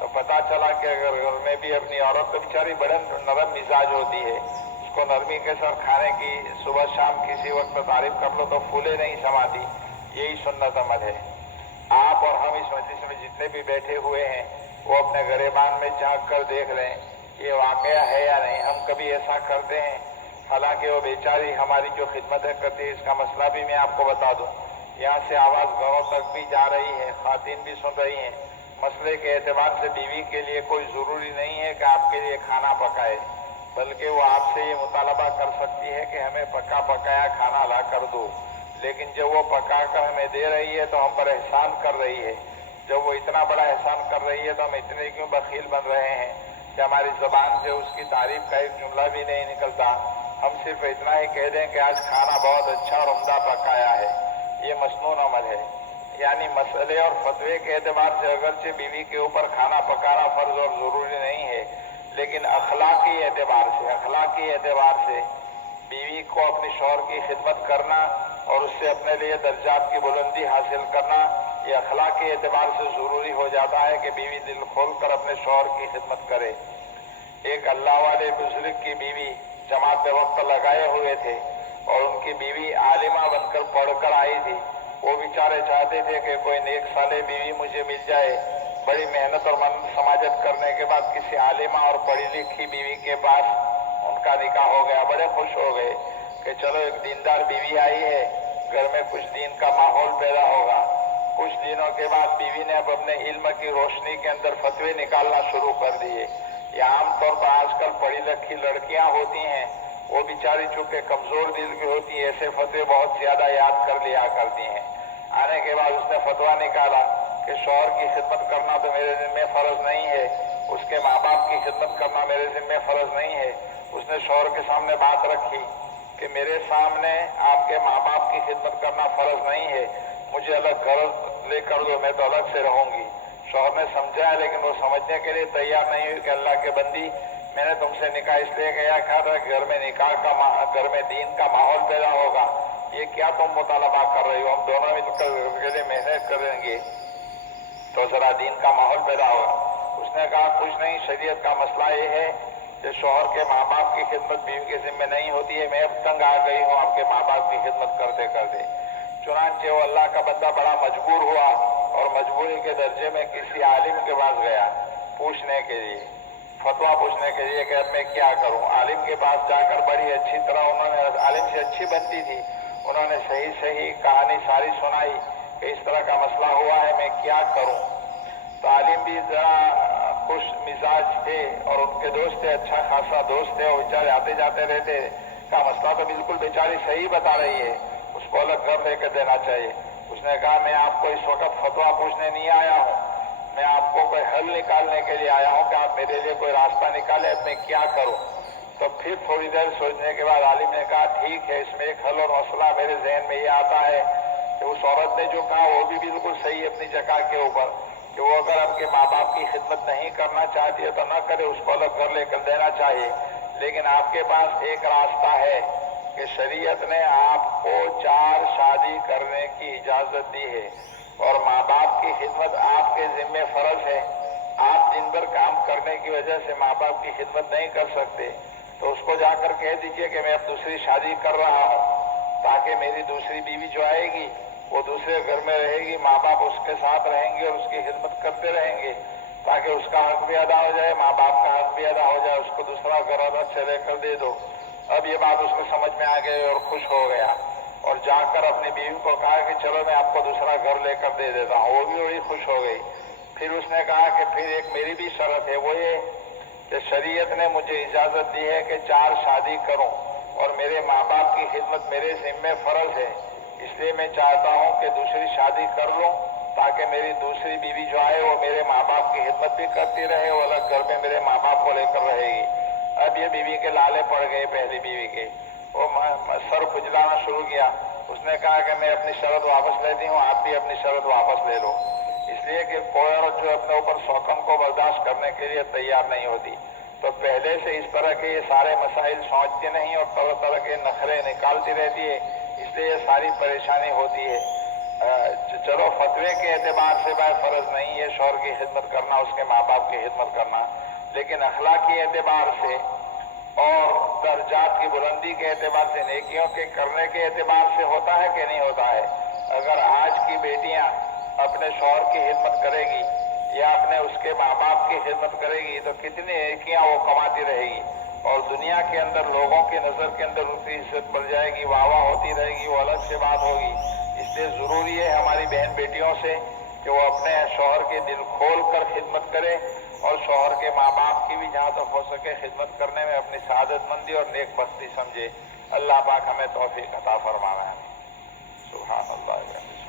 تو پتہ چلا کہ اگر گھر میں بھی اپنی عورت تو بیچاری بڑے نرم مزاج ہوتی ہے، اس کو نرمی کے ساتھ کھانے کی صبح شام کسی وقت تعریف کر لو تو پھولے نہیں سماتی. یہی سنت عمل ہے. آپ اور ہم اس مجلس میں جتنے بھی بیٹھے ہوئے ہیں وہ اپنے گریبان میں جھانک کر دیکھ لیں یہ واقعہ ہے یا نہیں. ہم کبھی ایسا کرتے ہیں؟ حالانکہ وہ بیچاری ہماری جو خدمتیں کرتی ہے، اس کا مسئلہ بھی میں آپ کو بتا دوں. یہاں سے آواز گھروں تک بھی جا رہی ہے، خواتین بھی سن رہی ہیں. مسئلے کے اعتبار سے بیوی کے لیے کوئی ضروری نہیں ہے کہ آپ کے لیے کھانا پکائے، بلکہ وہ آپ سے یہ مطالبہ کر سکتی ہے کہ ہمیں پکا پکایا کھانا لا کر دو. لیکن جب وہ پکا کر ہمیں دے رہی ہے تو ہم پر احسان کر رہی ہے. جب وہ اتنا بڑا احسان کر رہی ہے تو ہم اتنے کیوں بخیل بن رہے ہیں کہ ہماری زبان سے اس کی تعریف کا ایک جملہ بھی نہیں نکلتا. ہم صرف اتنا ہی کہہ دیں کہ آج کھانا بہت اچھا اور عمدہ پکایا ہے. یہ مسنون عمل ہے. یعنی مسئلے اور فتوے کے اعتبار سے اگرچہ بیوی کے اوپر کھانا پکانا فرض اور ضروری نہیں ہے، لیکن اخلاقی اعتبار سے بیوی کو اپنے شوہر کی خدمت کرنا اور اس سے اپنے لیے درجات کی بلندی حاصل کرنا، یہ اخلاقی اعتبار سے ضروری ہو جاتا ہے کہ بیوی دل کھول کر اپنے شوہر کی خدمت کرے. ایک اللہ والے بزرگ کی بیوی جماعت میں وقت لگائے ہوئے تھے اور ان کی بیوی عالمہ بن کر پڑھ کر آئی تھی. وہ بیچارے چاہتے تھے کہ کوئی نیک صالح بیوی مجھے مل جائے. بڑی محنت اور سماجت کرنے کے بعد کسی عالمہ اور پڑھی لکھی بیوی کے پاس ان کا نکاح ہو گیا. بڑے خوش ہو گئے کہ چلو ایک دیندار بیوی آئی ہے، گھر میں کچھ دین کا ماحول پیدا ہوگا. کچھ دنوں کے بعد بیوی نے اب اپنے علم کی روشنی کے اندر فتوے نکالنا شروع کر دیے. یہ عام طور پر آج کل پڑھی لکھی لڑکیاں ہوتی ہیں، وہ بیچاری چونکہ کمزور دل کی ہوتی ہے، ایسے فتوے بہت زیادہ یاد کر لیا کرتی ہیں. آنے کے بعد اس نے فتویٰ نکالا کہ شوہر کی خدمت کرنا تو میرے ذمہ فرض نہیں ہے، اس کے ماں باپ کی خدمت کرنا میرے ذمہ فرض نہیں ہے. اس نے شوہر کے سامنے بات رکھی کہ میرے سامنے آپ کے ماں باپ کی خدمت کرنا فرض نہیں ہے، مجھے الگ گھر لے کر دو، میں تو الگ سے رہوں گی. شوہر نے سمجھا لیکن وہ سمجھنے کے لیے تیار نہیں ہوئی کہ اللہ کے بندی، میں نے تم سے نکاح اس لیے کہا تھا کہ گھر میں دین کا ماحول پیدا ہوگا. یہ کیا تم مطالبہ کر رہی ہو؟ ہم دونوں مل کر کے لیے محنت کریں گے تو ذرا دین کا ماحول پیدا ہوگا. اس نے کہا کچھ نہیں، شریعت کا مسئلہ یہ ہے کہ شوہر کے ماں باپ کی خدمت بیوی کے ذمہ نہیں ہوتی ہے. میں اب تنگ آ گئی ہوں آپ کے ماں باپ کی خدمت کرتے کرتے. چنانچہ وہ اللہ کا بندہ بڑا مجبور ہوا اور مجبوری کے درجے میں کسی عالم کے پاس گیا پوچھنے کے لیے، فتویٰ پوچھنے کے لیے کہ اب میں کیا کروں. عالم کے پاس جا کر بڑی اچھی طرح انہوں نے، عالم سے اچھی بنتی تھی، انہوں نے صحیح کہانی ساری سنائی کہ اس طرح کا مسئلہ ہوا ہے، میں کیا کروں. تو عالم بھی ذرا خوش مزاج تھے اور ان کے دوست تھے، اچھا خاصا دوست تھے، وہ بیچارے آتے جاتے رہتے. کا مسئلہ تو بالکل بیچاری صحیح بتا رہی ہے، اس کو الگ گھر لے کر دینا چاہیے. اس نے کہا میں آپ کو اس وقت فتویٰ پوچھنے نہیں آیا ہوں، میں آپ کو کوئی حل نکالنے کے لیے آیا ہوں کہ آپ میرے لیے کوئی راستہ نکالے، اب میں کیا کروں. تو پھر تھوڑی دیر سوچنے کے بعد عالم نے کہا ٹھیک ہے، اس میں ایک حل اور مسئلہ میرے ذہن میں یہ آتا ہے کہ اس عورت نے جو کہا وہ بھی بالکل صحیح اپنی جگہ کے اوپر، کہ وہ اگر آپ کے ماں باپ کی خدمت نہیں کرنا چاہتی ہے تو نہ کرے، اس کو الگ گھر لے کر دینا چاہیے. لیکن آپ کے پاس ایک راستہ ہے کہ شریعت نے آپ کو 4 شادی کرنے کی اجازت دی ہے اور ماں باپ کی خدمت آپ کے ذمہ فرض ہے. آپ دن بھر کام کرنے کی وجہ سے ماں باپ کی خدمت نہیں کر سکتے، تو اس کو جا کر کہہ دیجئے کہ میں اب دوسری شادی کر رہا ہوں تاکہ میری دوسری بیوی جو آئے گی وہ دوسرے گھر میں رہے گی، ماں باپ اس کے ساتھ رہیں گے اور اس کی خدمت کرتے رہیں گے تاکہ اس کا حق بھی ادا ہو جائے، ماں باپ کا حق بھی ادا ہو جائے. اس کو دوسرا گھر الگ سے لے کر دے دو. اب یہ بات اس کو سمجھ میں آ گئی اور خوش ہو گیا اور جا کر اپنی بیوی کو کہا کہ چلو میں آپ کو دوسرا گھر لے کر دے دیتا ہوں. وہ بھی بڑی خوش ہو گئی. پھر اس نے کہا کہ پھر ایک میری بھی شرط ہے، وہ یہ کہ شریعت نے مجھے اجازت دی ہے کہ 4 شادی کروں اور میرے ماں باپ کی خدمت میرے ذمہ فرض ہے، اس لیے میں چاہتا ہوں کہ دوسری شادی کر لوں تاکہ میری دوسری بیوی جو آئے وہ میرے ماں باپ کی خدمت بھی کرتی رہے، وہ الگ گھر میں میرے ماں باپ کو لے کر رہے گی. اب یہ بیوی کے لالے پڑ گئے، پہلی بیوی کے، وہ سر کھجلانا شروع کیا. اس نے کہا کہ میں اپنی شرط واپس لیتی ہوں، آپ بھی اپنی شرط واپس لے لو. اس لیے کہ کوئی عورت جو اپنے اوپر شوقم کو برداشت کرنے کے لیے تیار نہیں ہوتی تو پہلے سے اس طرح کے یہ سارے مسائل سوچتی نہیں اور طرح طرح کے نخرے نکالتی رہتی ہے، اس لیے یہ ساری پریشانی ہوتی ہے. چلو فتوے کے اعتبار سے بھائی فرض نہیں ہے شوہر کی خدمت کرنا، اس کے ماں باپ کی خدمت کرنا، لیکن اخلاقی اعتبار سے اور درجات کی بلندی کے اعتبار سے، نیکیوں کے کرنے کے اعتبار سے ہوتا ہے کہ نہیں ہوتا ہے؟ اگر آج کی بیٹیاں اپنے شوہر کی خدمت کرے گی یا اپنے اس کے ماں باپ کی خدمت کرے گی تو کتنی نیکیاں وہ کماتی رہے گی، اور دنیا کے اندر لوگوں کی نظر کے اندر اس کی عزت بڑھ جائے گی، واہ واہ ہوتی رہے گی، وہ الگ سے بات ہوگی۔ اس لیے ضروری ہے ہماری بہن بیٹیوں سے کہ وہ اپنے شوہر کی دل کھول کر خدمت کرے، اور شوہر کے ماں باپ کی بھی جہاں تک ہو سکے خدمت کرنے میں اپنی سعادت مندی اور نیک بختی سمجھے۔ اللہ پاک ہمیں توفیق عطا فرمائے۔ سبحان اللہ۔